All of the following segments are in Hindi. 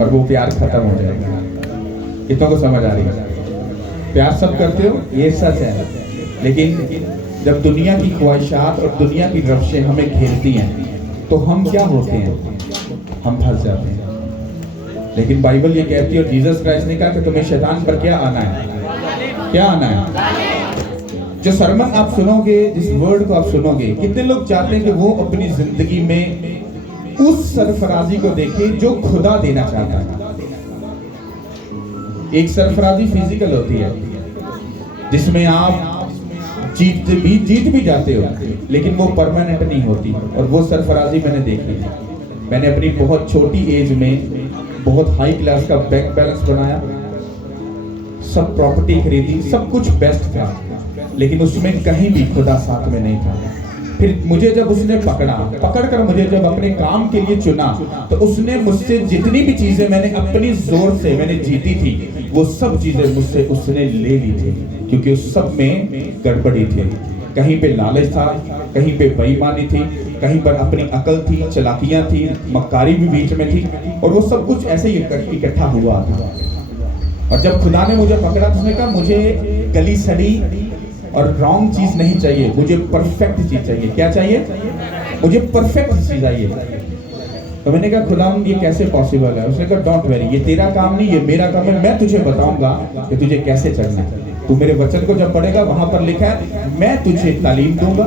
और वो प्यार खत्म हो जाएगा। कितनों को समझ आ रही है? प्यार सब करते हो, ये सच है, लेकिन जब दुनिया की ख्वाहिशात और दुनिया की रफ्शें हमें घेरती हैं तो हम क्या होते हैं? हम फंस जाते हैं। लेकिन बाइबल ये कहती है और जीसस क्राइस्ट ने कहा कि तुम्हें शैतान पर क्या आना है? क्या आना है? जो सरमन आप सुनोगे, जिस वर्ड को आप सुनोगे, कितने लोग चाहते हैं कि वो अपनी जिंदगी में उस सरफराजी को देखे जो खुदा देना चाहता है। एक सरफराजी फिजिकल होती है जिसमें आप जीत भी जाते हो, लेकिन वो परमानेंट नहीं होती। और वो सरफराजी मैंने देखी है। मैंने अपनी बहुत छोटी एज में बहुत हाई क्लास का बैंक बैलेंस बनाया, सब प्रॉपर्टी खरीदी, सब कुछ बेस्ट था, लेकिन उसमें कहीं भी खुदा साथ में नहीं था। फिर मुझे जब उसने पकड़कर मुझे जब अपने काम के लिए चुना, तो उसने मुझसे जितनी भी चीजें मैंने अपनी जोर से मैंने जीती थी, वो सब चीजें मुझसे उसने ले ली थी, क्योंकि उस सब में गड़बड़ी थी। कहीं पे लालच था, कहीं पे बेईमानी थी, कहीं पर अपनी अकल थी, चालाकियां थी, मक्कारी भी बीच में थी, और वो सब कुछ ऐसे ही इकट्ठा हुआ था। और जब खुदा ने मुझे पकड़ा तो उसने कहा मुझे गली सड़ी और रॉन्ग चीज नहीं चाहिए, मुझे परफेक्ट चीज चाहिए। क्या चाहिए? मुझे परफेक्ट चीज चाहिए। तो मैंने कहा खुदा ये कैसे पॉसिबल है? उसने कहा डोंट वरी, ये तेरा काम नहीं, ये मेरा काम है। मैं तुझे बताऊंगा कि तुझे कैसे चलना है। तू मेरे वचन को जब पढ़ेगा, वहां पर लिखा है मैं तुझे तालीम दूंगा,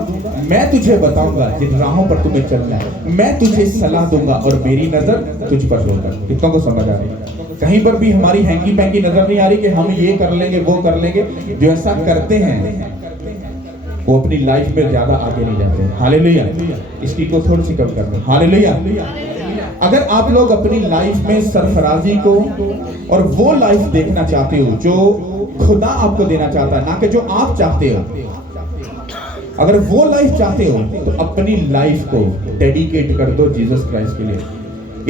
मैं तुझे बताऊंगा जिन राहों पर तुम्हें चलना है, मैं तुझे सलाह दूंगा और मेरी नजर तुझ पर होगा। कितनों को समझ आ रही है? कहीं पर भी हमारी हैंकी पैंकी नजर नहीं आ रही कि हम ये कर लेंगे वो कर लेंगे। जो ऐसा करते हैं वो अपनी लाइफ में ज्यादा आगे नहीं जाते। हालेलुया। इसकी को थोड़ी सी कम करते हैं। हालेलुया। अगर आप लोग अपनी लाइफ में सरफराजी को और वो लाइफ देखना चाहते हो जो खुदा आपको देना चाहता है, ना कि जो आप चाहते हो, अगर वो लाइफ चाहते हो तो अपनी लाइफ को डेडिकेट कर दो जीसस क्राइस्ट के लिए।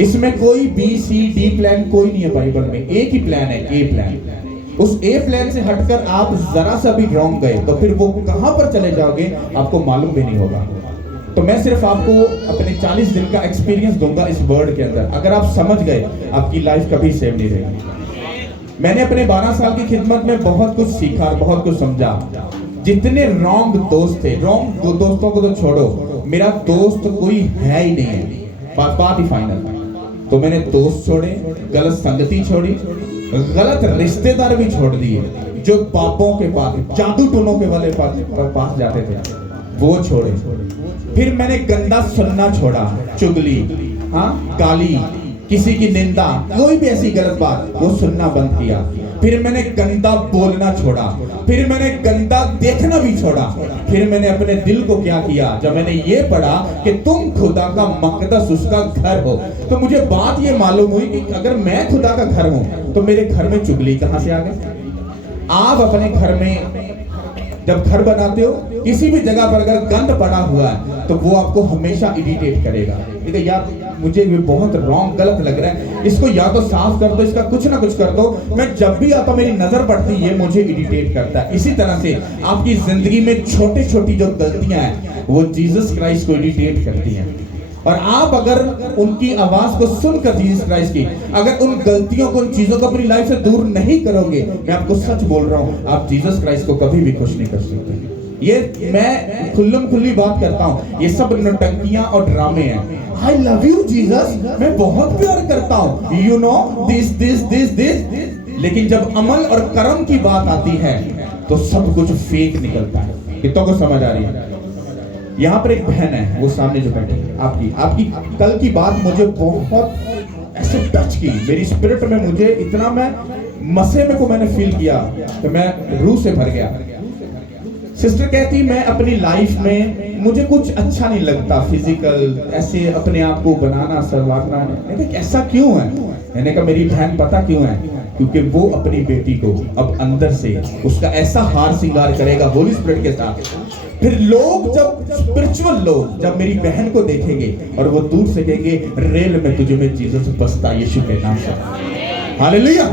इसमें कोई BCD प्लान कोई नहीं है बाइबल में, एक ही प्लान है, ए प्लान। उस ए प्लान से हटकर आप जरा सा भी रॉन्ग गए तो फिर वो कहां पर चले जाओगे आपको मालूम भी नहीं होगा। तो मैं सिर्फ आपको अपने 40 दिन का एक्सपीरियंस दूंगा इस वर्ड के अंदर। अगर आप समझ गए, आपकी लाइफ कभी सेव नहीं रहेगी। मैंने अपने 12 साल की खिदमत में बहुत कुछ सीखा, बहुत कुछ समझा। जितने रॉन्ग दोस्त थे, रॉन्ग दोस्तों को तो छोड़ो, मेरा दोस्त कोई है ही नहीं है, बात ही फाइनल। तो मैंने दोस्त छोड़े, गलत संगति छोड़ी, गलत रिश्तेदार भी छोड़ दिए, जो पापों के पास, जादू टोनों के वाले पास जाते थे, वो छोड़े। फिर मैंने गंदा सुनना छोड़ा, चुगली, हाँ, गाली, किसी की निंदा, कोई भी ऐसी गलत बात, वो सुनना बंद किया। फिर मैंने गंदा बोलना छोड़ा, फिर मैंने गंदा देखना भी छोड़ा। फिर मैंने अपने दिल को क्या किया, जब मैंने ये पढ़ा कि तुम खुदा का मकदस, उसका घर हो, तो मुझे बात ये मालूम हुई कि अगर मैं खुदा का घर हूं तो मेरे घर में चुगली कहां से आ गई? आप अपने घर में जब घर बनाते हो, किसी भी जगह पर अगर गंद पड़ा हुआ है तो वो आपको हमेशा इरिटेट करेगा। ठीक है यार, मुझे ये बहुत रॉन्ग, गलत लग रहा है, इसको या तो साफ कर दो, इसका कुछ ना कुछ कर दो। मैं जब भी आता मेरी नजर पड़ती है, मुझे इरिटेट करता है। इसी तरह से आपकी जिंदगी में छोटी छोटी जो गलतियां हैं वो जीसस क्राइस्ट को इरिटेट करती हैं। और आप अगर उनकी आवाज को सुनकर जीसस क्राइस्ट की, अगर उन गलतियों को, उन चीजों को अपनी लाइफ से दूर नहीं करोगे, मैं आपको सच बोल रहा हूं, आप जीसस क्राइस्ट को कभी भी खुश नहीं कर सकते। ये मैं खुल्लम खुल्ली बात करता हूं, ये सब नौटंकियां और ड्रामे हैं। आई लव यू जीसस, मैं बहुत प्यार करता हूं, you know this this this this. लेकिन जब अमल और कर्म की बात आती है तो सब कुछ फेक निकलता है। कितनों को समझ आ रही है? यहाँ पर एक बहन है, वो सामने जो बैठी है, आपकी कल की बात मुझे बहुत ऐसे टच की, मेरी स्पिरिट में मुझे इतना, मैं मसे में को मैंने फील किया कि मैं रूह से भर गया। सिस्टर कहती मैं अपनी लाइफ में मुझे कुछ अच्छा नहीं लगता, फिजिकल ऐसे अपने आप को बनाना संवारना। मैंने कहा ऐसा क्यों है? मैंने कहा मेरी बहन पता क्यों है, क्योंकि वो अपनी बेटी को अब अंदर से उसका ऐसा हार श्रृंगार करेगा होली स्पिरिट के साथ। फिर लोग, जब स्पिरिचुअल लोग जब मेरी बहन को देखेंगे और वो दूर से कहेंगे रेल में तुझे में जीसस बसता यीशु के नाम से। हालेलुया।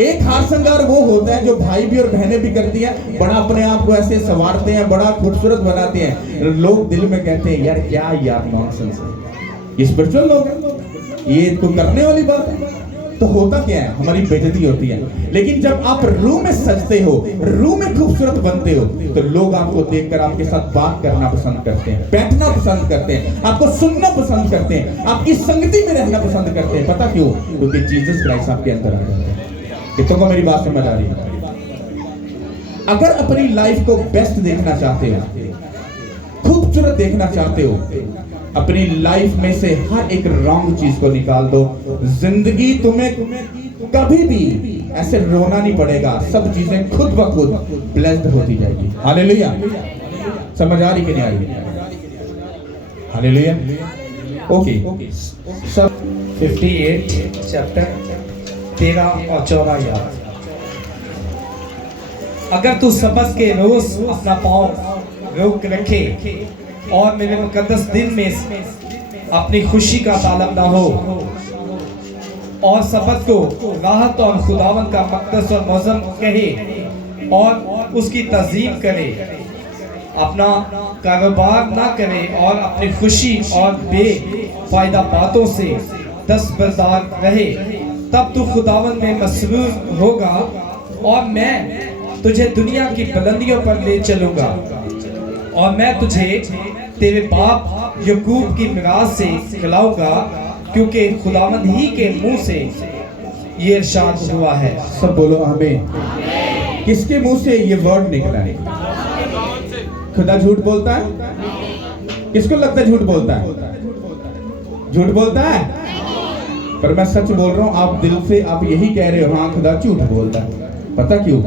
एक हार श्रृंगार वो होता है जो भाई भी और बहनें भी करती हैं, बड़ा अपने आप को ऐसे संवारते हैं, बड़ा खूबसूरत बनाते हैं। लोग दिल में कहते हैं यार क्या यार नॉनसेंस है, ये स्पिरिचुअल लोग हैं, ये तो करने वाली बात है। तो होता क्या है, हमारी बेइज्जती होती है। लेकिन जब आप रूह में सजते हो, रूह में खूबसूरत बनते हो, तो लोग आपको देखकर आपके साथ बात करना पसंद करते हैं, बैठना पसंद करते हैं, आपको सुनना पसंद करते हैं, आपकी संगति में रहना पसंद करते हैं। पता क्यों? क्योंकि जीसस क्राइस्ट आपके अंदर आ जाते हैं। कितनों को मेरी बात समझ आ रही है? अगर अपनी लाइफ को बेस्ट देखना चाहते हो, खूबसूरत देखना चाहते हो, अपनी लाइफ में से हर एक रॉन्ग चीज को निकाल दो। जिंदगी तुम्हें कभी भी ऐसे रोना नहीं पड़ेगा, सब चीजें खुद ब खुद ब्लेस्ड होती जाएगी। हालेलुया। समझ आ रही कि नहीं आ रही? हालेलुया। ओके, सब 58 चैप्टर 13 और 14 याद। अगर तू सबत के रोज अपना पाँव रोक रखे और मेरे मुकद्दस दिन में अपनी खुशी का तालब ना हो, और सबत को राहत और खुदावन का मक़दस और मौज़म कहे और उसकी तज़ीम करे, अपना कारोबार ना करे और अपनी खुशी और बेफायदा बातों से दस्तबरदार रहे, तब तू खुदावन में मसरूर होगा और मैं तुझे दुनिया की बुलंदियों पर ले चलूंगा, और मैं तुझे तेरे बाप याकूब की मिरास से खिलाऊंगा, क्योंकि खुदावंद ही के मुंह से ये इरशाद हुआ है। सब बोलो आमीन। किसके मुंह से ये वर्ड निकला है? खुदा झूठ बोलता है? किसको लगता है झूठ बोलता है? झूठ बोलता है? पर मैं सच बोल रहा हूं, आप दिल से आप यही कह रहे हो, हाँ खुदा झूठ बोलता है। पता क्यों?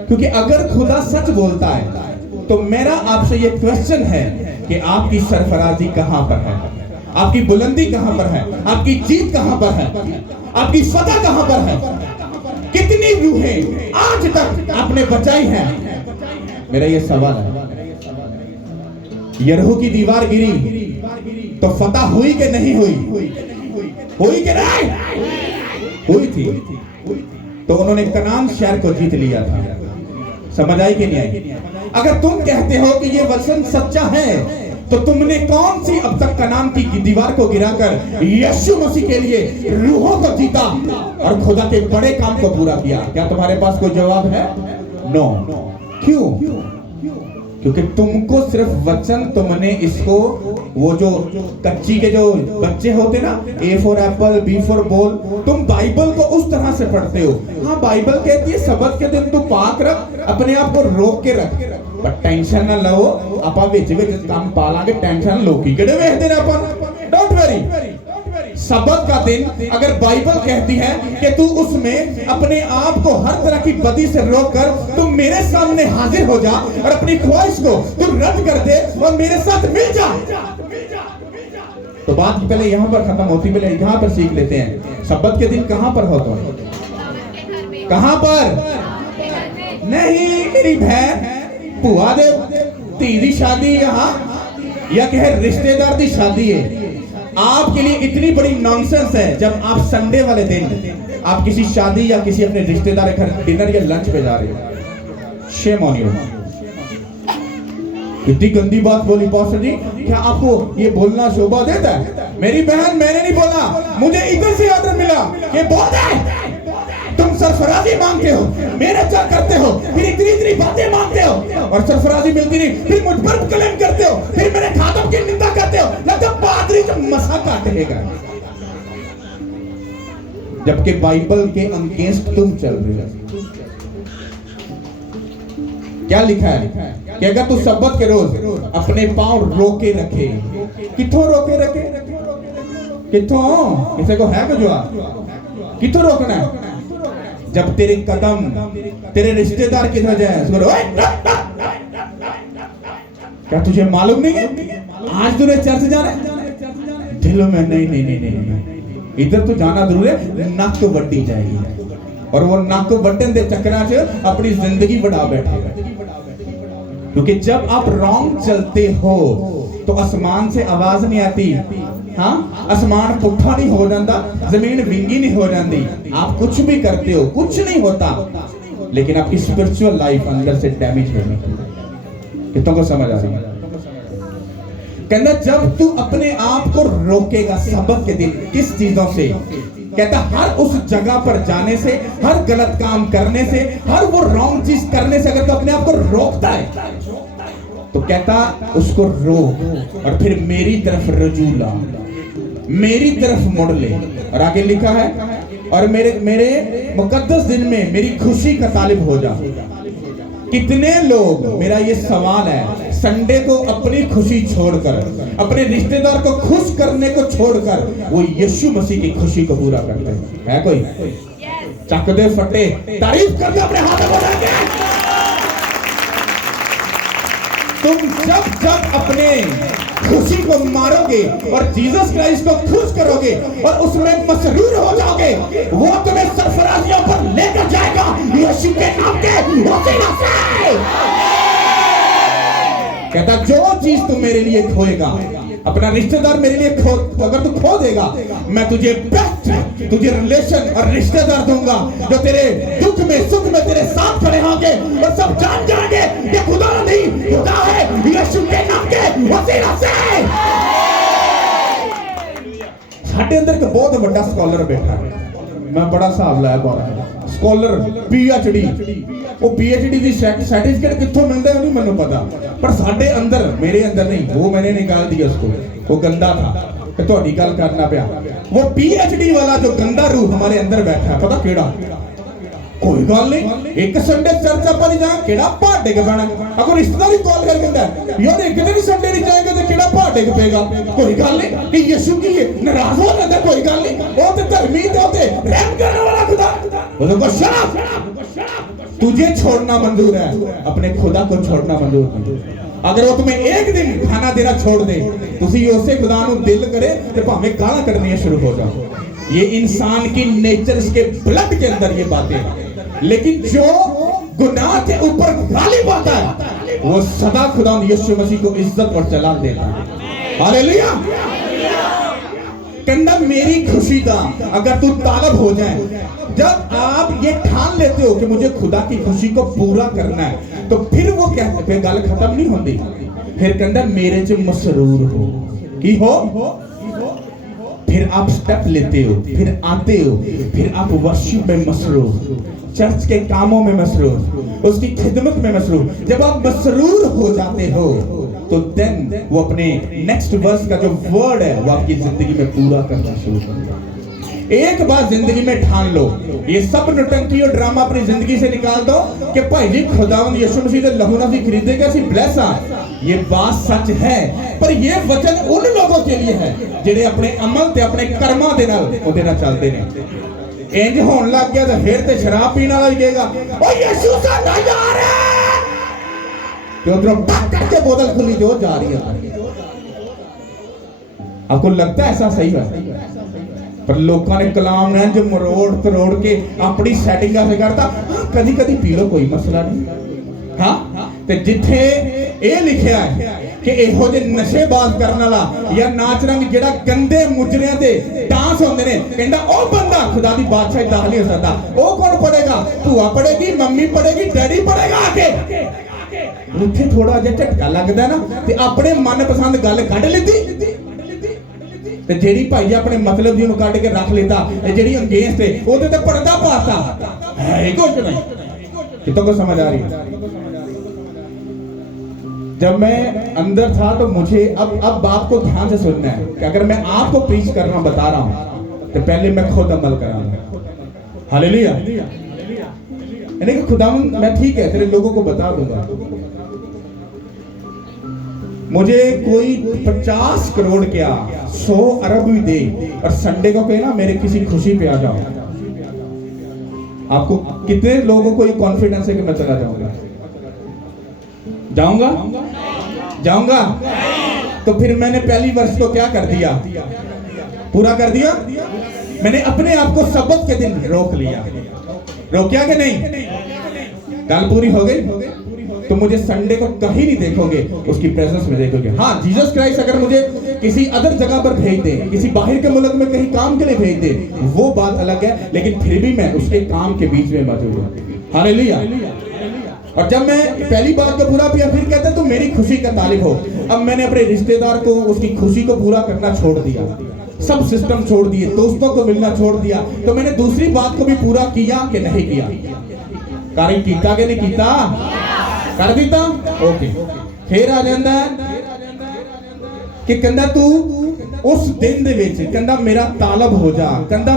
क्योंकि अगर खुदा सच बोलता है तो मेरा आपसे ये क्वेश्चन है कि आपकी सरफराजी कहां पर है, आपकी बुलंदी कहां पर है, आपकी जीत कहां पर है, आपकी फतह कहां पर है? कितनी रूहें आज तक आपने बचाई हैं? मेरा ये सवाल है। यरीहो की दीवार गिरी तो फतह हुई कि नहीं हुई? हुई कि नहीं? हुई थी। तो उन्होंने कनान शहर को जीत लिया था। समझ आई कि नहीं आई? अगर तुम कहते हो कि ये वचन सच्चा है, तो तुमने कौन सी अब तक कनान की दीवार को गिराकर यीशु मसीह के लिए रूहों को जीता और खुदा के बड़े काम को पूरा किया? क्या तुम्हारे पास कोई जवाब है? नो। क्यों? क्योंकि तुमको सिर्फ वचन, तुमने इसको वो जो कच्ची के जो बच्चे होते ना, A for apple, B for ball, तुम बाइबल को उस तरह से पढ़ते हो। हाँ, बाइबल कहती है सबत के दिन तू पाक रख, अपने आप को रोक के रख, पर टेंशन ना लो, आपा विच विच काम पालांगे, टेंशन लो की केड़े वेखदे ने अपन। Don't worry. सबत का दिन अगर बाइबल कहती है कि तू उसमें अपने आप को हर तरह की बदी से रोककर तू मेरे सामने हाजिर हो जा और अपनी ख्वाहिश को तू रद्द कर दे और मेरे साथ मिल जा, तो बात पहले यहाँ पर खत्म होती, पहले यहाँ पर सीख लेते हैं। सबत के दिन कहाँ पर हो तुम? कहाँ पर? नहीं मेरी बहन, बुआ दे धी दी शादी यहाँ, या कहे रिश्तेदार दी शादी है। आपके लिए इतनी बड़ी नॉनसेंस है जब आप संडे वाले दिन आप किसी शादी या किसी अपने रिश्तेदार के घर डिनर या लंच पे जा रहे हो। Shame on you. इतनी गंदी बात बोली पास्टर जी, क्या आपको ये बोलना शोभा देता है? मेरी बहन, मैंने नहीं बोला, मुझे इधर से ऑर्डर मिला कि बोल दे तुम सरफराजी मांगते हो, मेरे चल करते हो, फिर इतनी बातें मांगते हो और सरफराजी मिलती नहीं, फिर मुझ पर क्लेम करते हो, फिर मेरे खातों की निंदा करते हो, लगता पादरी तो मसा काटेगा। जबकि बाइबल के अगेंस्ट तुम चल रहे हो। क्या लिखा है कि अगर तू सबत के रोज अपने पांव रोके रखे, किथों रोके रखे? किथों? किसी को है कुछ जवाब? किथों रोकना है? जब तेरे कदम तेरे रिश्तेदार की तरह जाए, क्या तुझे मालूम नहीं है आज तूने चर्च जाना है? दिलों में नहीं, इधर तो जाना जरूर है, नाक तो बढ़ती जाएगी और वो नाक को बढ़ने दे चक्करा से अपनी जिंदगी बढ़ा बैठेगा। क्योंकि जब आप रॉन्ग चलते हो तो आसमान से आवाज नहीं आती। हाँ, आसमान पुट्ठा नहीं हो जाता, जमीन विंगी नहीं हो जाती, आप कुछ भी करते हो कुछ नहीं होता, लेकिन आपकी स्पिरिचुअल लाइफ अंदर से डैमेज होने की। कितनों को समझ आ रही है? कहना जब तू अपने आप को रोकेगा सबत के दिन किस चीजों से कहता हर उस जगह पर जाने से, हर गलत काम करने से, हर वो रॉन्ग चीज करने से अगर तो अपने आप को रोकता है तो कहता उसको रोक और फिर मेरी तरफ रजू ला, मेरी तरफ मुड़ ले। और आगे लिखा है और मेरे मुकद्दस दिन में मेरी खुशी का तालिब हो जा। कितने लोग, मेरा ये सवाल है, संडे को अपनी खुशी छोड़कर, अपने रिश्तेदार को खुश करने को छोड़कर वो यीशु मसीह की खुशी को पूरा करते हैं? है कोई? चक दे फटे, तारीफ करके अपने हाथ में के। तुम जब अपने खुशी को मारोगे और जीसस क्राइस्ट को खुश करोगे और उसमें मसरूर हो जाओगे, वो तुम्हें सरफराजियों पर लेकर जाएगा यीशु के नाम के वसीला से। कहता जो चीज तू मेरे लिए खोएगा, अपना रिश्तेदार मेरे लिए अगर तू खो देगा, मैं तुझे बेस्ट, तुझे रिलेशन और रिश्तेदार दूंगा जो तेरे दुख में सुख में तेरे साथ खड़े होंगे और सब जान जाएंगे कि खुदा नहीं, खुदा है यीशु के नाम के वसीला से। साडे अंदर एक बहुत बड़ा स्कॉलर बैठा है, मैं बड़ा हिसाब लाया पारा स्कॉलर पीएचडी, वो पीएचडी की सर्टिफिकेट कित्थों मिलता है नहीं मैंने पता, पर साडे अंदर, मेरे अंदर नहीं, वो मैंने निकाल दिया उसको, वो गंदा था तो थोड़ी गल करना पिया। वो पीएचडी वाला जो गंदा रूह हमारे अंदर बैठा है, पता केड़ा? कोई गल नहीं, एक संडे चर्च आप नहीं जाए केड़ा भाटे के बना, अगर रिश्तेदार ही कॉल करके कहता यार एक दिन संडे नहीं जाएंगे तो केड़ा भाटे के पेगा। कोई गल नहीं कि यीशु की नाराज हो जाता, कोई गल नहीं, वो तो धर्मी होते रहम करने वाला खुदा, वो तो शराब। तुझे छोड़ना मंजूर है, अपने खुदा को छोड़ना मंजूर नहीं। अगर वो तुम्हें एक दिन खाना देना छोड़ दे, तुसी उसे खुदा नु दिल करे ते भाਵੇਂ गालां कढनियां शुरू हो जाओ। ये इंसान की नेचर के ब्लड के अंदर ये बातें हैं। लेकिन जो गुनाह के ऊपर गालिब आता है वो सदा खुदा यीशु मसीह को इज्जत और जलाल देता है। हालेलुया। कहना मेरी खुशी का अगर तू तालब हो जाए, जब आप ये ठान लेते हो कि मुझे खुदा की खुशी को पूरा करना है, तो फिर वो कहते फिर गल खत्म नहीं होती, फिर कहता मेरे च मसरूर हो की हो, फिर आप स्टेप लेते हो, फिर आते हो, फिर आप वर्शिप में मसरूर, चर्च के कामों में मसरूर, उसकी खिदमत में मसरूर। जब आप मसरूर हो जाते हो तो देन वो अपने नेक्स्ट वर्स का जो वर्ड है वो आपकी जिंदगी में पूरा करना शुरू करता है। एक बार जिंदगी में ठान लो, ये सब नौटंकी और ड्रामा अपनी जिंदगी से निकाल दो कि भाई जी खुदावंद यीशु मसीह दे लहू नाल खरीदेगा सी ब्लेस आ। ये बात सच है, पर ये वचन उन लोगों के लिए है जिन्हें अपने अमल ते अपने कर्मां दे नाल ओदे नाल चलदे ने। इंज होण लग गया तो फिर ते शराब पीने वाला ही कहेगा ओ यीशु साडा यार है, तो उधरों टक करके बोतल खुली जो जा रही है। आपको लगता है ऐसा सही है? पर लोगों ने कलाम ने जो मरोड़ तरोड़ के अपनी सेटिंग से करता, कदी कदी पी लो कोई मसला नहीं। हाँ ते जिथे ये लिखा है कि इहो जे नशेबाज करने वाला या नाच रंग जेड़ा गंदे मुजरियां दे डांस होंदे ने, कहंदा ओ बंदा खुदा दी बादशाही दाखल नहीं हो सकता। ओ कौन पढ़ेगा? भूआ पढ़ेगी, मम्मी पढ़ेगी, डैडी पढ़ेगा आके। उथे थोड़ा जिहा झटका लगदा ना ते अपने मनपसंद गल कढ लेती ते जेड़ी भाई अपने मतलब जी काट के रख लेता, जेड़ी अंगेज थे ओदे ते पर्दा पाता है। कुछ नहीं, कितों को समझ आ रही है? जब मैं अंदर था तो मुझे अब बात को ध्यान से सुनना है कि अगर मैं आपको प्रीच करना बता रहा हूं तो पहले मैं खुद अमल कराऊंगा। हालेलुया। यानी कि खुदावंद मैं ठीक है तेरे लोगों को बता दूंगा, मुझे कोई 50 करोड़ क्या 100 अरब भी दे और संडे को कहे ना मेरे किसी खुशी पे आ जाओ, आपको कितने लोगों को ये कॉन्फिडेंस है कि मैं चला जाऊंगा? जाऊंगा? तो फिर मैंने पहली वर्ष को क्या कर दिया? पूरा कर दिया। मैंने अपने आप को सब्बत के दिन रोक लिया। रोकिया कि नहीं? गल पूरी हो गई। तो मुझे संडे को कहीं नहीं देखोगे, उसकी प्रेजेंस में देखोगे। हाँ, जीसस क्राइस्ट अगर मुझे किसी अदर जगह पर भेज दे, किसी बाहर के मुल्क में कहीं काम के लिए भेज दे, वो बात अलग है, लेकिन फिर भी मैं उसके काम के बीच में मौजूद हूं। हालेलुया। और जब मैं पहली बार को पूरा किया, फिर कहता तू मेरी खुशी का तालिब हो। अब मैंने अपने रिश्तेदार को उसकी खुशी को पूरा करना छोड़ दिया, सब सिस्टम छोड़ दिए, दोस्तों को मिलना छोड़ दिया, तो मैंने दूसरी बात को भी पूरा किया कि नहीं किया? कार्य कीता कि नहीं कीता? कर दीता। ओके, फिर आ जाता है कि कहंदा तू उस दिन दे विच कहंदा मेरा तालब हो जा, कहंदा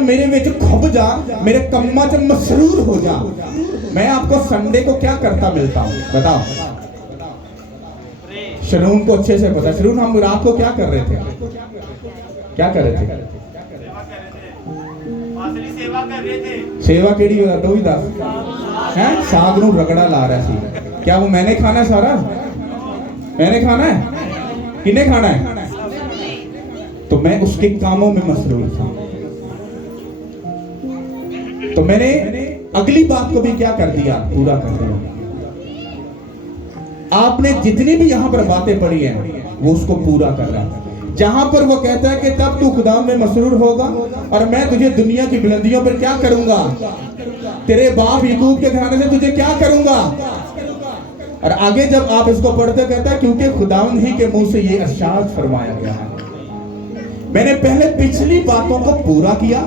मेरे विच खुब जा, मेरे कम्मा च मसरूर हो जा। मैं आपको संडे को क्या करता मिलता हूं बताओ? शरून को अच्छे से पता। शरून, हम रात को क्या कर रहे थे? क्या कर रहे थे? सेवा केड़ी होता तो ही दस हैं? साग नू रगड़ा ला रहा सी। क्या वो मैंने खाना है सारा? मैंने खाना है? किने खाना है? तो मैं उसके कामों में मसरूर था। तो मैंने अगली बात को भी क्या कर दिया? पूरा कर दिया। आपने जितनी भी यहां पर बातें पढ़ी हैं वो उसको पूरा कर रहा है। जहां पर वो कहता है कि तब तू खुदा में मसरूर होगा और मैं तुझे दुनिया की बुलंदियों पर क्या करूंगा? तेरे बाप याकूब के घराने से तुझे क्या करूंगा? और आगे जब आप इसको पढ़ते कहता है क्योंकि खुदावंद ही के मुंह से ये इरशाद फरमाया गया है। मैंने पहले पिछली बातों को पूरा किया,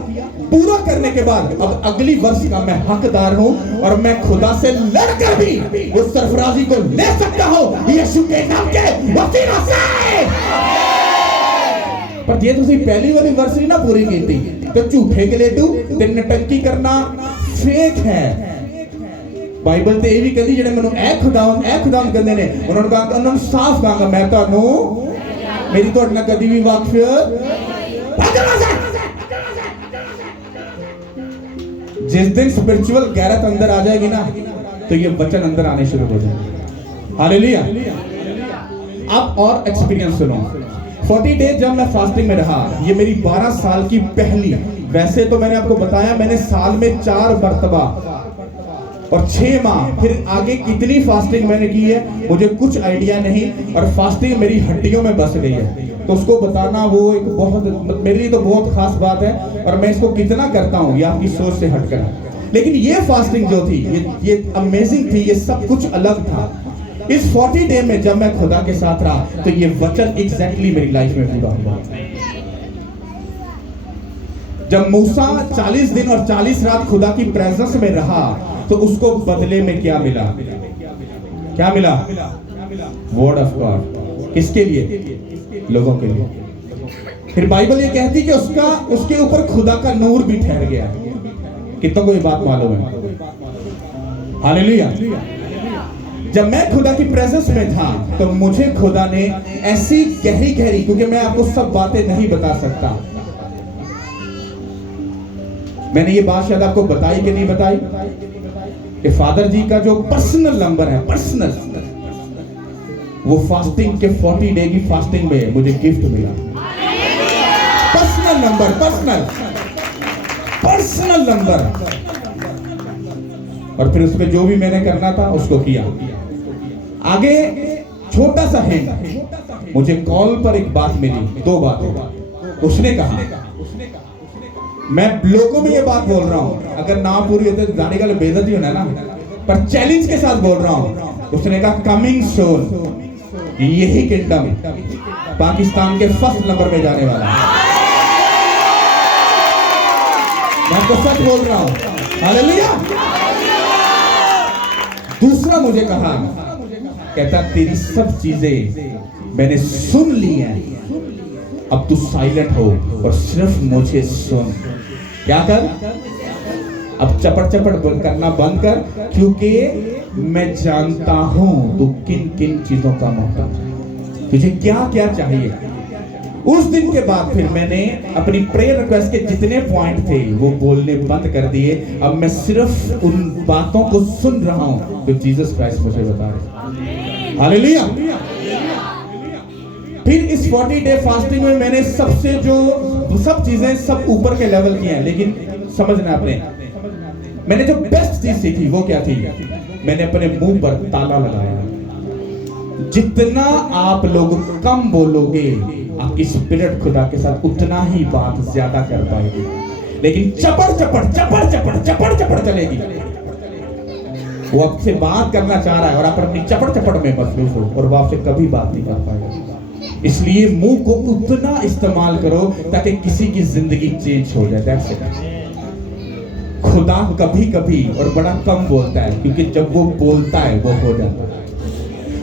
पूरा करने के बाद अब अगली वर्ष का मैं हकदार हूं और मैं खुदा से लड़कर भी उस सरफराजी को ले सकता हूं यीशु के नाम के वसीले से। पर जे तुसी पहली वाली वर्ष नहीं ना पूरी की थी तो झूठे गलेटू ते नटंकी करना फेक है। बाइबल ते ये भी कहती जेडे मैनू ए खुदावन कहंदे ने उन्होंने साफ कहांगा मैं तुहानू मेरी तुहाडे नाल कदी भी वाकफियत। जिस दिन स्पिरिचुअल गैरत अंदर आ जाएगी ना तो ये वचन अंदर आने शुरू हो जाएंगे। हालेलुया। अब और एक्सपीरियंस सुनो। 40 डेज जब मैं फास्टिंग में रहा, ये मेरी 12 साल की पहली, वैसे तो मैंने आपको बताया मैंने साल में 4 मरतबा और 6 माह, फिर आगे कितनी फास्टिंग मैंने की है मुझे कुछ आइडिया नहीं, और फास्टिंग मेरी हड्डियों में बस गई है। तो उसको बताना वो एक बहुत मेरे लिए तो बहुत खास बात है, और मैं इसको कितना करता हूँ ये आपकी सोच से हटकर। लेकिन ये फास्टिंग जो थी ये अमेजिंग थी, ये सब कुछ अलग था। इस 40 डे में जब मैं खुदा के साथ रहा तो ये वचन एग्जैक्टली मेरी लाइफ में पूरा हुआ। जब मूसा 40 दिन और 40 रात खुदा की प्रेजेंस में रहा तो उसको बदले में क्या मिला? क्या मिला? Word of God. किसके लिए? लोगों के लिए। फिर बाइबल ये कहती कि उसके ऊपर खुदा का नूर भी ठहर गया। कितनों को ये बात मालूम है? हालेलुया। जब मैं खुदा की प्रेजेंस में था तो मुझे खुदा ने ऐसी गहरी गहरी, क्योंकि मैं आपको सब बातें नहीं बता सकता, मैंने ये बात शायद आपको बताई कि नहीं बताई कि फादर जी का जो पर्सनल नंबर है, पर्सनल, वो फास्टिंग के 40 डे की फास्टिंग में मुझे गिफ्ट मिला। Personal number, personal number. और फिर उसमें जो भी मैंने करना था उसको किया। आगे छोटा सा हिंट, मुझे कॉल पर एक बात मिली, 2 बातें। उसने कहा, मैं लोगों में ये बात बोल रहा हूं, अगर ना पूरी होती तो जाने का बेइज्जती होना है ना, पर चैलेंज के साथ बोल रहा हूं। उसने कहा कमिंग सून यही किंगडम पाकिस्तान के फर्स्ट नंबर पे जाने वाला है। मैं आपको सच बोल रहा हूं। हालेलुया। दूसरा मुझे कहा, कहता तेरी सब चीजें मैंने सुन ली हैं, अब तू साइलेंट हो और सिर्फ मुझे सुन। क्या कर? अब चपड़ चपड़ करना बंद कर, क्योंकि मैं जानता हूं तू किन किन चीजों का मोहताज है, तुझे क्या क्या चाहिए। उस दिन के बाद फिर मैंने अपनी प्रेयर रिक्वेस्ट के जितने पॉइंट थे वो बोलने बंद कर दिए। अब मैं सिर्फ उन बातों को सुन रहा हूं जो जीसस क्राइस्ट मुझे बता रहे। हालेलुया। फिर इस 40 डे फास्टिंग में मैंने सबसे जो सब चीजें सब ऊपर के लेवल की हैं, लेकिन समझना आपने, मैंने जो बेस्ट चीज सीखी वो क्या थी? मैंने अपने मुंह पर ताला लगाया। जितना आप लोग कम बोलोगे आपकी स्पिरिट खुदा के साथ उतना ही बात ज्यादा कर पाएगी, लेकिन चपड़ चपड़ चलेगी। वो आपसे बात करना चाह रहा है और आप अपनी चपड़ में मसरूफ हो और वो आपसे कभी बात नहीं कर पाएगा। इसलिए मुंह को उतना इस्तेमाल करो ताकि किसी की जिंदगी चेंज हो जाए। That's it। खुदा कभी कभी और बड़ा कम बोलता है, क्योंकि जब वो बोलता है वो हो जाता है।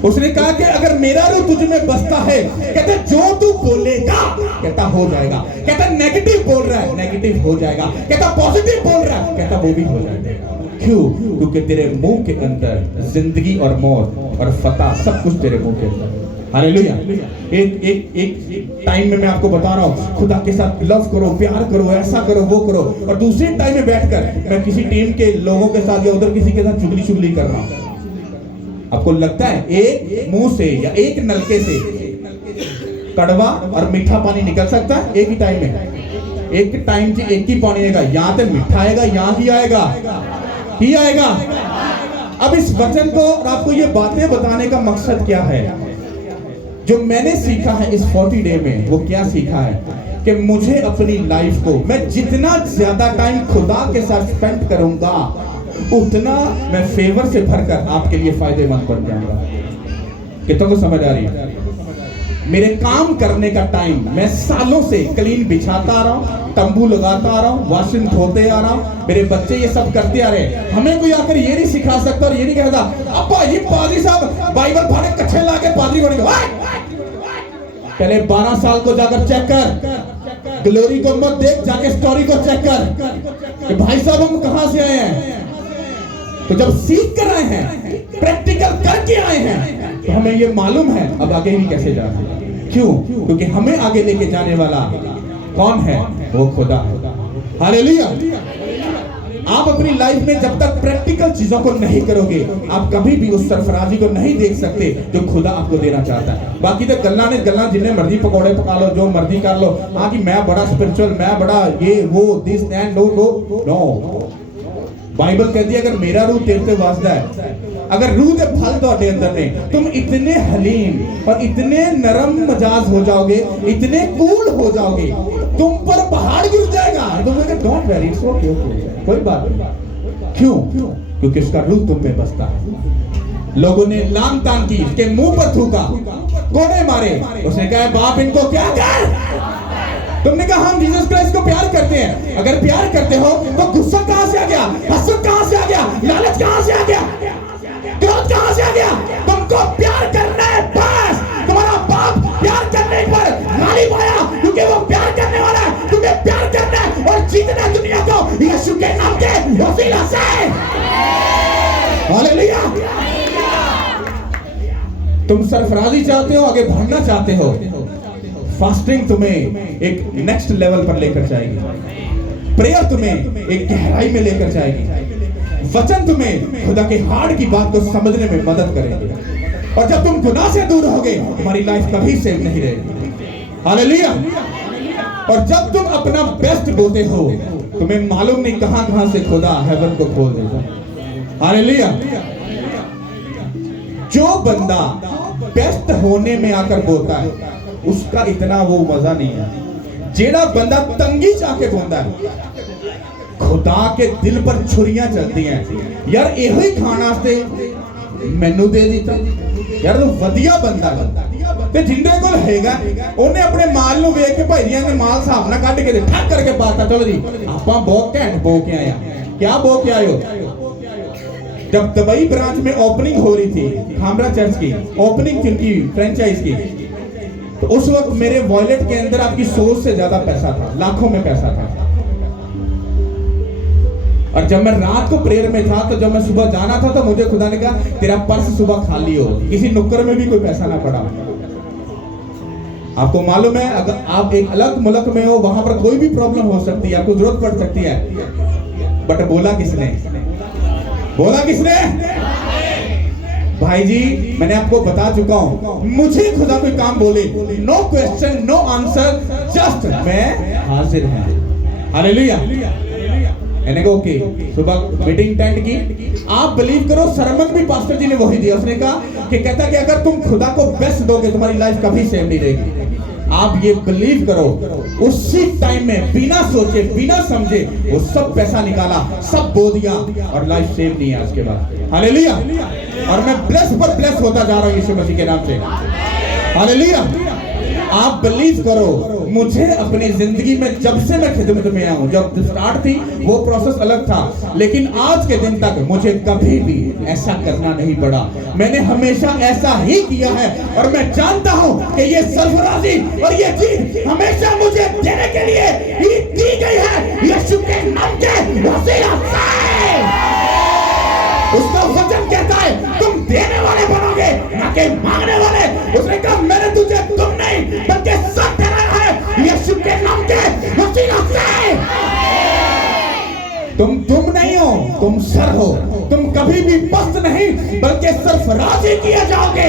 उसने कहा कि अगर मेरा रूह तुझ में बसता है, कहते जो तू बोलेगा कहता हो जाएगा। कहता नेगेटिव बोल रहा है, नेगेटिव हो जाएगा। कहता पॉजिटिव बोल रहा है, कहता वो भी हो जाएगा। क्यों? क्योंकि तेरे मुंह के अंदर जिंदगी और मौत और फतह सब कुछ तेरे मुंह के अंदर। हालेलुया। एक टाइम में मैं आपको बता रहा हूँ, खुदा के साथ लव करो, प्यार करो, ऐसा करो, वो करो, और दूसरे टाइम में बैठकर मैं किसी टीम के लोगों के साथ या उधर किसी के साथ चुगली कर रहा हूँ। आपको लगता है एक मुंह से या एक नलके से कड़वा और मीठा पानी निकल सकता है एक ही टाइम में? एक टाइम से एक ही पानी आएगा, यहाँ तक मीठा आएगा, यहाँ ही आएगा। अब इस वचन को और आपको ये बातें बताने का मकसद क्या है? जो मैंने सीखा है इस 40 डे में, वो क्या सीखा है कि मुझे अपनी लाइफ को मैं जितना ज्यादा टाइम खुदा के साथ स्पेंड करूंगा, उतना मैं फेवर से भरकर आपके लिए फायदेमंद बन जाऊंगा। कितनों को समझ आ रही है? मेरे काम करने का टाइम, मैं सालों से क्लीन बिछाता आ रहा हूँ, तंबू लगाता आ रहा हूँ, वॉशरूम धोते आ रहा हूँ, मेरे बच्चे ये सब करते आ रहे हैं। हमें कोई आकर ये नहीं सिखा सकता और ये नहीं कहता अब्बा ये पादरी साहब बाइबल फाड़े कच्छे लाके पादरी बनेगा। पहले 12 साल को जाकर चेक कर, ग्लोरी को मत देख, जाके स्टोरी को चेक कर कि भाई साहब हम कहां से आए हैं। तो जब सीख कर आए हैं, प्रैक्टिकल करके आए हैं, तो हमें ये मालूम है अब आगे भी कैसे जाना है। क्यों? क्योंकि हमें आगे लेके जाने वाला कौन है? वो खुदा है। हालेलुया। आप अपनी लाइफ में जब तक प्रैक्टिकल चीजों को नहीं करोगे, आप कभी भी उस सरफराजी को नहीं देख सकते जो खुदा आपको देना चाहता है। बाकी तो गल्ला जिन्हें मर्जी पकौड़े पका लो, जो मर्जी कर लो, हाँ कि मैं बड़ा स्पिरिचुअल, मैं बड़ा ये वो दिस एंड नो। बाइबल कहती है अगर मेरा रूह तेरे से वास्ता है, अगर रूह के फल तुम्हारे अंदर ने, तुम इतने हलीम और इतने नरम मजाज हो जाओगे, इतने कूल हो जाओगे, तुम पर पहाड़ गिर जाएगा। तुम कहोगे डोंट वरी, इट्स ओके, कोई बात नहीं। क्यों? क्योंकि उसका रूह तुम में बसता है। लोगों ने लान तान की, उसके मुंह पर थूका, कोड़े मारे, उसने कहा बाप इनको क्या कर। तुमने कहा हम जीसस क्राइस्ट को प्यार करते हैं। अगर प्यार करते हो तो गुस्सा कहां से आ गया, हसद कहां से आ गया, लालच कहां से आ गया, क्रोध कहां से आ गया? तुमको प्यार करना है बस। तुम्हारा बाप प्यार करने पर गालिब आया, क्योंकि वो प्यार करने वाला है। तुम्हें प्यार करना है और जीतना है दुनिया को यीशु के नाम के वसीला से। हालेलुया। तुम सरफराजी चाहते हो, आगे बढ़ना चाहते हो, फास्टिंग तुम्हें एक नेक्स्ट लेवल पर लेकर जाएगी, प्रेयर तुम्हें एक गहराई में लेकर जाएगी, वचन तुम्हें खुदा के हार्ट की बात को समझने में मदद करेंगे। और जब तुम गुनाह से दूर रहोगे, तुम्हारी लाइफ कभी सेव नहीं रहेगी। हालेलुया। और जब तुम अपना बेस्ट बोलते हो, तुम्हें मालूम नहीं कहां कहां से खुदा हेवन को खोल देगा। हालेलुया। जो बंदा बेस्ट होने में आकर बोलता है, उसका इतना वो मजा नहीं है। जेड़ा बंदा तंगी चाके बोलता है, खुदा के दिल पर छुरियां चलती हैं यार एहो ही खाना से मैनू दे दिता यार, तो वधिया बंदा ते जिंदे कोल हैगा, ओने अपने माल नु वेख के भाईयां ने माल साहब ना काट के ठक करके पाता, चलो जी आपा बहुत घैंट बो के आया। क्या बो के आयो? जब दुबई ब्रांच में ओपनिंग हो रही थी, खामरा चर्च की ओपनिंग की फ्रेंचाइज की, तो उस वक्त मेरे वॉलेट के अंदर आपकी सोच से ज्यादा पैसा था, लाखों में पैसा था। और जब मैं रात को प्रेयर में था, तो जब मैं सुबह जाना था, तो मुझे खुदा ने कहा तेरा पर्स सुबह खाली हो, किसी नुक्कर में भी कोई पैसा ना पड़ा। आपको मालूम है अगर आप एक अलग मुल्क में हो, वहां पर कोई भी प्रॉब्लम हो सकती है, आपको जरूरत पड़ सकती है, बट बोला किसने? बोला किसने? भाई जी मैंने आपको बता चुका हूं, मुझे खुदा कोई काम बोले, no question no answer, just मैं हाजिर हूं। हालेलुया। मैंने कहा ओके, सुबह मीटिंग अटेंड की। आप बिलीव करो सरमन भी पास्टर जी ने वही दिया। उसने कहा कि कहता कि अगर तुम खुदा को बेस्ट दोगे, तुम्हारी लाइफ कभी सेव नहीं रहेगी। आप ये बिलीव करो, उसी टाइम में बिना सोचे बिना समझे वो सब पैसा निकाला, सब बो दिया, और लाइफ सेव नहीं है आज के बाद। हालेलुया। और मैं ब्लेस पर ब्लेस होता जा रहा हूं यीशु मसीह के नाम से। हालेलुया। आप बिलीव करो, मुझे अपनी जिंदगी में जब से मैं खिदमत में आऊं, जब स्टार्ट थी वो प्रोसेस अलग था, लेकिन आज के दिन तक मुझे कभी भी ऐसा करना नहीं पड़ा। मैंने हमेशा ऐसा ही किया है और मैं जानता हूं कि ये सरफराजी और ये चीज हमेशा मुझे देने के लिए ही दी गई है, यीशु के नाम के वसीला से। उसका वचन कहता है तुम देने वाले बनोगे, ना कि मांगने वाले। उसने कहा मैंने तुझे तुम नहीं बल्कि सब ठहराया है यीशु के नाम के वसीला से। तुम नहीं हो, तुम सर हो। तुम कभी भी पस्त नहीं बल्कि सरफराजी किए जाओगे।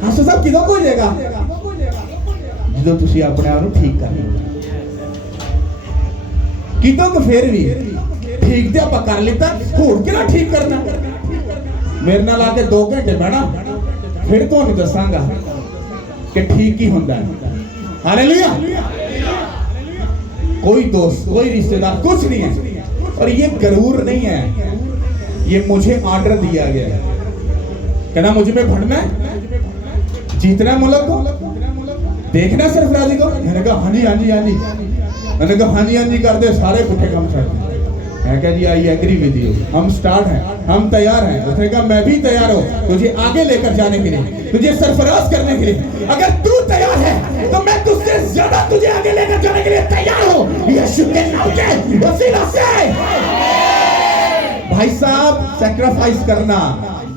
आशा साहब किधर को जाएगा जो तुसी अपने आप को ठीक कर कितों को फिर भी ठीक तो आप कर लेता, होर के ना ठीक करना। मेरे नाल आके 2 घंटे बहना, फिर तुहानू दसांगा कि ठीक ही होंदा है। हालेलुया। कोई दोस्त, कोई रिश्तेदार कुछ नहीं है, और ये गरूर नहीं है, ये मुझे ऑर्डर दिया गया है। कहना मुझे में भरना है, जीतना मुल्क को, देखना सरफराजी को। मैंने कहा हाँ जी हाँ जी हाँ जी। मैंने कहा हाँ जी कर दे, सारे पुठे काम छाड़े। मैं कहा जी आई एग्री विद यू, हम स्टार्ट हैं, हम तैयार हैं। उसने कहा मैं भी तैयार हूँ तुझे आगे लेकर जाने के लिए, तुझे सरफराज करने के लिए। अगर तू तैयार है तो मैं तुझसे ज्यादा तुझे आगे लेकर जाने के लिए तैयार हूँ यीशु के नाम के वसीला से। भाई साहब, सैक्रिफाइस करना,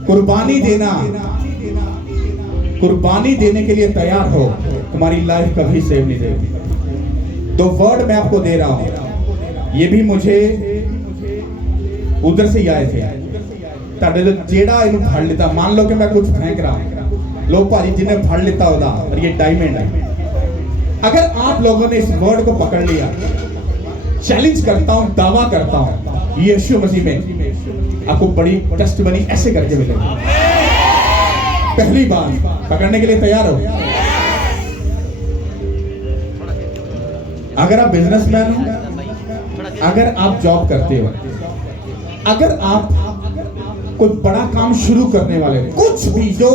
कुर्बानी देना, कुर्बानी देने के लिए तैयार हो, तुम्हारी लाइफ कभी सेव नहीं देगी। 2 वर्ड मैं आपको दे रहा हूं, ये भी मुझे उधर से ही आए थे। ताड़े जो जेड़ा इन्हें फड़ लेता, मान लो कि मैं कुछ फेंक रहा हूं, लो भाजी जिन्हें फड़ लेता होगा, और ये डायमंड है। अगर आप लोगों ने इस वर्ड को पकड़ लिया, चैलेंज करता हूं, दावा करता हूं, यीशु मसीह में आपको बड़ी टेस्टमनी ऐसे करके मिलेगी। पहली बात, पकड़ने के लिए तैयार हो? अगर आप बिजनेसमैन हो, अगर आप जॉब करते हो, अगर आप कोई बड़ा काम शुरू करने वाले हो, कुछ भी जो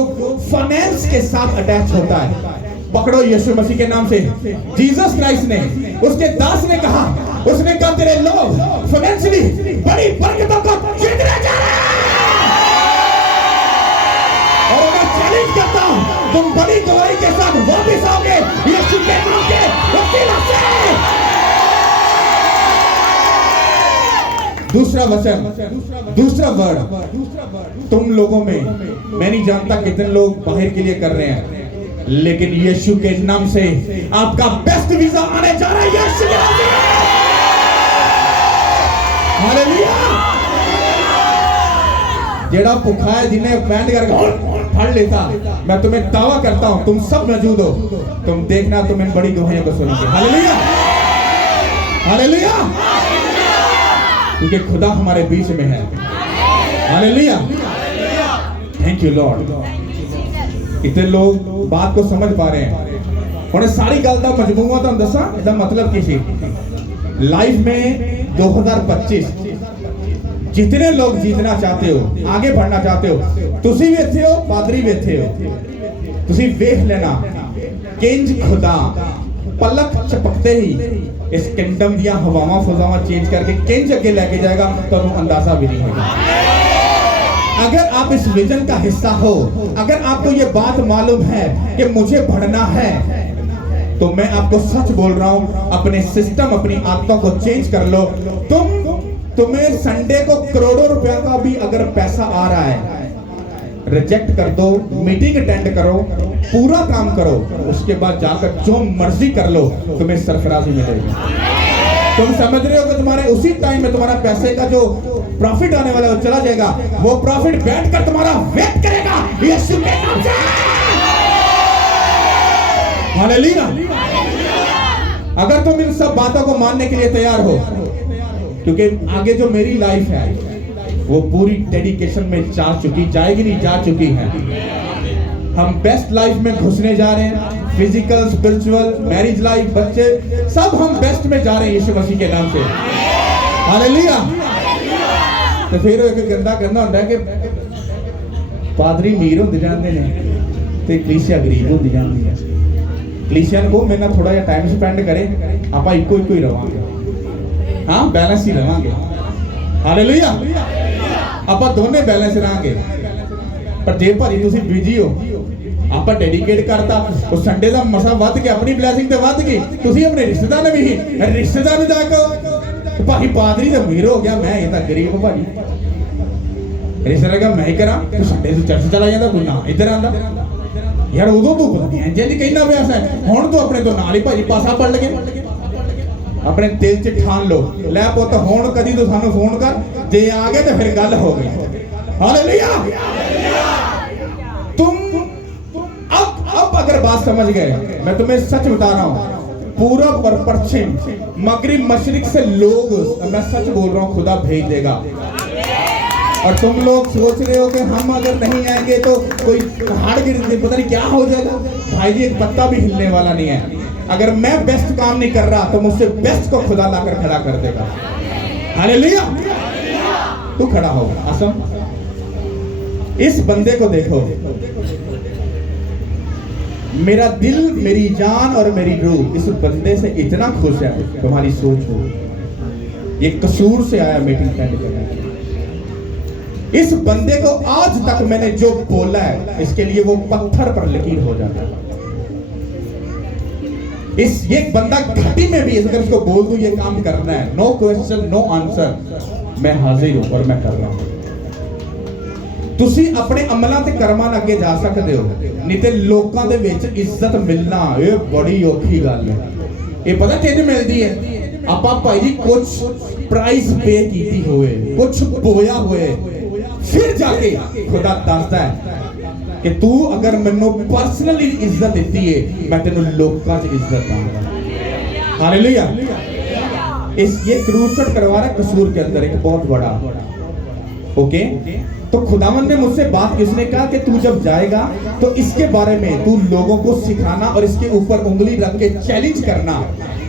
फाइनेंस के साथ अटैच होता है, पकड़ो यीशु मसीह के नाम से। जीसस क्राइस्ट ने, उसके दास ने कहा, उसने कहा तेरे लोग फाइनेंशियली बड़ी बरकतों को जीतने जा रहे हैं। और मैं चैलेंज करता हूं, तुम बड़ी गवाही के साथ वापस आओगे यीशु के नाम के वसीला से। दूसरा वचन, दूसरा वर्ड, तुम लोगों में, मैं नहीं जानता कितने लोग बाहर के लिए कर रहे हैं, लेकिन यीशु के नाम से आपका बेस्ट वीजा आने जा रहा है यीशु के नाम से। हालेलुया। जेड़ा भूखा है, जिन्हें बैंड करके फड़ लेता, मैं तुम्हें दावा करता हूं तुम सब मौजूद हो, तुम देखना तुम इन बड़ी गवाहियों को सुनोगे। हालेलुया, हालेलुया, क्योंकि खुदा हमारे बीच में है। Hallelujah, thank you Lord. कितने लोग बात को समझ पा रहे हैं? और सारी गल का मजमूआ तो दसा, इसका मतलब किसी लाइफ में 2025 जितने लोग जीतना चाहते हो, आगे बढ़ना चाहते हो, तुसी भी इत्थे हो, पादरी भी इत्थे हो, तुसी वेख लेना किंज खुदा पलक झपकते ही इस किंगडम दिया हवावां फजावां चेंज करके किंज अगे लेके जाएगा, तो अंदाजा भी नहीं होगा। अगर आप इस विजन का हिस्सा हो, अगर आपको ये बात मालूम है कि मुझे बढ़ना है, तो मैं आपको सच बोल रहा हूं, अपने सिस्टम, अपनी आदतों को चेंज कर लो। तुम्हें संडे को करोड़ों रुपया का भी अगर पैसा आ रहा है, रिजेक्ट कर दो, मीटिंग अटेंड करो, पूरा काम करो, उसके बाद जाकर जो मर्जी कर लो, तुम्हें सरफराजी मिलेगी। तुम समझ रहे हो कि तुम्हारे उसी टाइम में तुम्हारा पैसे का जो प्रॉफिट आने वाला है वो चला जाएगा, वो प्रॉफिट बैठकर तुम्हारा वेट करेगा यीशु के नाम से। हालेलुया। अगर तुम इन सब बातों को मानने के लिए तैयार हो, क्योंकि आगे जो मेरी लाइफ है वो पूरी डेडिकेशन में जा चुकी है। हम बेस्ट लाइफ में घुसने जा रहे हैं, फिजिकल, स्पिरिचुअल, मैरिज लाइफ, बच्चे, सब हम बेस्ट में जा रहे हैं यीशु मसीह के नाम से। हालेलुया। तो फिर एक गंदा कहना होता है कि पादरी मीर होते जाते हैं ते कलीसिया गरीब होती जाती है। ਕਲੀਸੀਅਨ ਕੋ ਮੇਰੇ ਨਾਲ ਥੋੜਾ ਜਿਹਾ ਟਾਈਮ ਸਪੈਂਡ ਕਰੇ, ਆਪਾਂ ਇੱਕੋ ਹੀ ਰਵਾਂਗੇ। ਹਾਂ, ਬੈਲੈਂਸ ਹੀ ਰਵਾਂਗੇ। ਹਾਲੇਲੂਇਆ, ਆਪਾਂ ਦੋਨੇ ਬੈਲੈਂਸ ਰਹਾਂਗੇ। ਪਰ ਜੇ ਭਾਜੀ ਤੁਸੀਂ ਬਿਜੀ ਹੋ, ਆਪਾਂ ਡੈਡੀਕੇਟ ਕਰਤਾ, ਉਹ ਸੰਡੇ ਦਾ ਮਸਾ ਵੱਧ ਕੇ ਆਪਣੀ ਬਲੇਸਿੰਗ ਤੇ ਵੱਧ ਗਈ, ਤੁਸੀਂ ਆਪਣੇ ਰਿਸ਼ਤੇਦਾਰ ਨੇ ਵੀ ਰਿਸ਼ਤੇਦਾਰ ਨੂੰ ਜਾ ਕੇ ਭਾਜੀ ਪਾਦਰੀ ਤਾਂ ਅਮੀਰ ਹੋ ਗਿਆ, ਮੈਂ ਇਹ ਤਾਂ ਗਰੀਬ ਭਾਜੀ। ਰਿਸ਼ਤੇਦਾਰ ਕਹਾ ਮੈਂ ਹੀ ਕਰਾਂ, ਤੂੰ ਸੰਡੇ ਨੂੰ ਚਰਚ ਚਲਾ ਜਾਂਦਾ, ਤੂੰ ਨਾ ਇੱਧਰ ਆਂਦਾ ਯਾਰ। ਉਦੋਂ ਤੂੰ ਪਤਾ ਨਹੀਂ ਇੰਜ ਕਹਿਣਾ ਪਿਆ ਸੈਂ, ਹੁਣ ਤੂੰ ਆਪਣੇ ਤੋਂ ਨਾਲ ਹੀ ਭਾਜੀ ਪਾਸਾ ਪੜ ਲਗੇ। ਆਪਣੇ ਦਿਲ 'ਚ ਠਾਣ ਲਓ, ਲੈ ਪੁੱਤ ਹੁਣ ਕਦੀ ਤੂੰ ਸਾਨੂੰ ਫੋਨ ਕਰ, ਜੇ ਆ ਗਏ ਤਾਂ ਫਿਰ ਗੱਲ ਹੋ ਗਈ। हालेलुया। तुम अब अगर बात समझ गए, मैं तुम्हें सच बता रहा हूं, पूरब और पश्चिम, मगरिब मशरिक से लोग, मैं सच बोल रहा हूं, खुदा भेज देगा। और तुम लोग सोच रहे हो कि हम अगर नहीं आएंगे तो कोई पहाड़ गिर, पता नहीं क्या हो जाएगा। भाई जी, एक पत्ता भी हिलने वाला नहीं है। अगर मैं बेस्ट काम नहीं कर रहा तो मुझसे बेस्ट को खुदा लाकर खड़ा कर देगा। हालेलुया। तू खड़ा हो। असम, इस बंदे को देखो, मेरा दिल, मेरी जान और मेरी रूह इस बंदे से इतना खुश है। तुम्हारी सोच हो, ये कसूर से आया मीटिंग अटेंड करने के लिए। इस बंदे को आज तक मैंने जो बोला है, इसके लिए वो पत्थर पर लकीर हो जाता है। ये बंदा घटी में भी अगर इसको बोल दूं ये काम करना है, नो क्वेश्चन नो आंसर, मैं हाजिर हूं और मैं कर रहा हूं। ਤੁਸੀਂ ਆਪਣੇ ਅਮਲਾਂ ਤੇ ਕਰਮਾਂ ਨਾਲ ਅੱਗੇ ਜਾ ਸਕਦੇ ਹੋ, ਨਹੀਂ ਤੇ ਲੋਕਾਂ ਦੇ ਵਿੱਚ ਇੱਜ਼ਤ ਮਿਲਣਾ ਇਹ ਬੜੀ ਔਖੀ ਗੱਲ ਹੈ। ਇਹ ਪਤਾ ਕਿੰਜ ਮਿਲਦੀ ਹੈ? ਆਪਾਂ ਭਾਈ ਜੀ ਕੁਝ ਪ੍ਰਾਈਸ ਪੇ ਕੀਤੀ ਹੋਵੇ, ਕੁਝ ਬੋਇਆ ਹੋਏ, ਫਿਰ ਜਾ ਕੇ ਖੁਦਾ ਦੱਸਦਾ ਹੈ ਕਿ ਤੂੰ ਅਗਰ ਮੈਨੂੰ ਪਰਸਨਲੀ ਇੱਜ਼ਤ ਦਿੱਤੀ ਹੈ, मैं तेनू लोਕਾਂ 'ਚ ਇੱਜ਼ਤ दूंगा। हालेलुया। ये क्रूसेड करवा रहा कसूर के अंदर एक बहुत बड़ा, ओके। तो खुदावन ने मुझसे बात किसने कहा कि तू जब जाएगा तो इसके बारे में तू लोगों को सिखाना और इसके ऊपर उंगली रख के चैलेंज करना।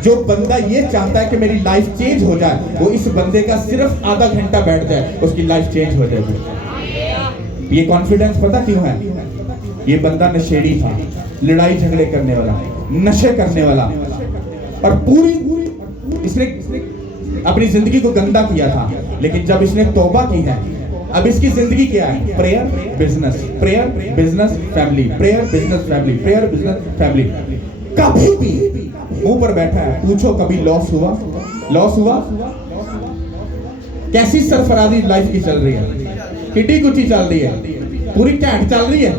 जो बंदा ये चाहता है कि मेरी लाइफ चेंज हो जाए, वो इस बंदे का सिर्फ आधा घंटा बैठ जाए, उसकी लाइफ चेंज हो जाएगी। ये कॉन्फिडेंस पता क्यों है? ये बंदा नशेड़ी था, लड़ाई झगड़े करने वाला, नशे करने वाला, और पूरी इसने अपनी जिंदगी को गंदा किया था। लेकिन जब इसने तौबा की है, अब इसकी जिंदगी क्या है? Prayer business, prayer business family, prayer business family, prayer business family. कभी भी मुंह पर बैठा है, पूछो कभी लॉस हुआ? लॉस हुआ? कैसी सरफराजी लाइफ की चल रही है, किटी कुटी चल रही है, पूरी कैंट चल रही है,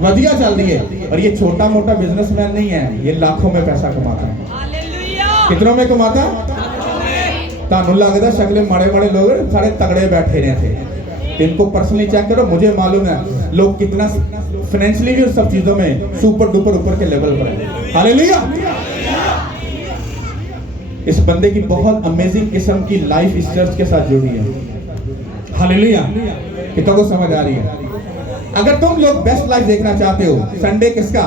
वधिया चल रही है। और ये छोटा मोटा बिजनेसमैन नहीं है, ये लाखों में पैसा कमाता है। कितनों में कमाता है? तानू लगता शक्ले माड़े माड़े लोग सारे तगड़े बैठे रहे थे। इनको पर्सनली चेक करो, मुझे मालूम है लोग कितना फाइनेंशियली भी और सब चीजों में सुपर डुपर ऊपर के लेवल पर है। हालेलुया। इस बंदे की बहुत अमेजिंग किस्म की लाइफ इस चर्च के साथ जुड़ी है। हालेलुया। कितनों को समझ आ रही है? अगर तुम लोग बेस्ट लाइफ देखना चाहते हो, संडे किसका?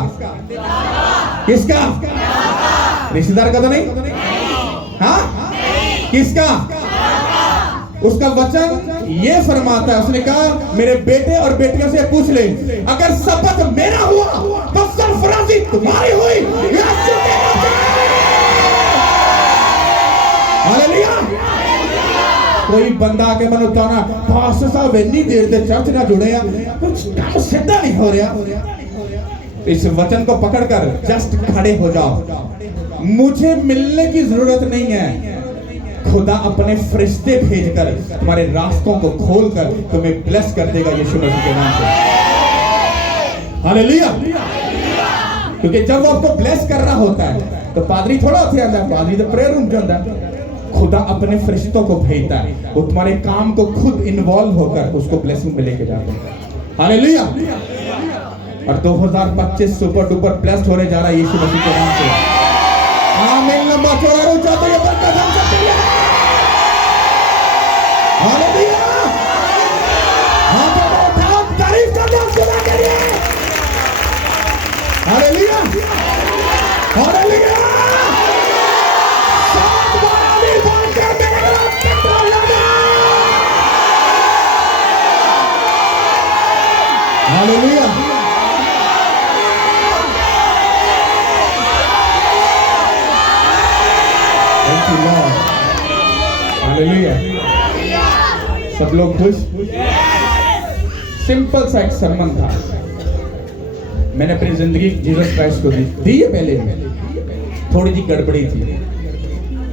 किसका? रिश्तेदार का तो नहीं? हाँ, किसका? उसका वचन ये फरमाता है, उसने कहा मेरे बेटे और बेटियों से पूछ ले, अगर शपथ मेरा हुआ तो सरफराजी तुम्हारी हुई। हालेलुया। कोई बंदा आके मैंने बताना, पास्टर साहब इतनी देर से चर्च ना जुड़े हैं, कुछ काम सीधा नहीं हो रहा। इस वचन को पकड़कर जस्ट खड़े हो जाओ। मुझे मिलने की जरूरत नहीं है, खुदा अपने फरिश्ते भेजकर तुम्हारे रास्तों को खोलकर तुम्हें ब्लेस कर देगा यीशु मसीह के नाम से। हालेलुया। क्योंकि जब वो आपको ब्लेस कर रहा होता है तो पादरी थोड़ा होते आता है, पादरी तो प्रेयर रूम जाता है। खुदा अपने फरिश्तों को भेजता है, वो तुम्हारे काम को खुद इन्वॉल्व होकर उसको ब्लेसिंग में लेके जाते हैं। हालेलुया। और 2025 सुपर डुपर ब्लेस्ड होने जा रहा है यीशु मसीह के नाम से। आमीन। लंबा चौड़ा ऊंचा तो ये बरकत हम सकती है। हालेलुया। हां तो उठाओ, तारीफ कर दो खुदा के लिए। हालेलुया। हालेलुया। सात बार आमीन बोल के मेरे नाम पे बोल दो। हालेलुया। हालेलुया। सब लोग खुश। सिंपल सा एक सरमन था, मैंने अपनी जिंदगी जीसस क्राइस्ट को दी है। पहले थोड़ी जी गड़बड़ी थी,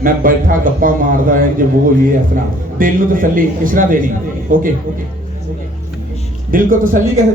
मैं बैठा गप्पा मारदा है जो वो ये अपना दिल को तसल्ली किसना देनी। ओके, दिल को तसल्ली कैसे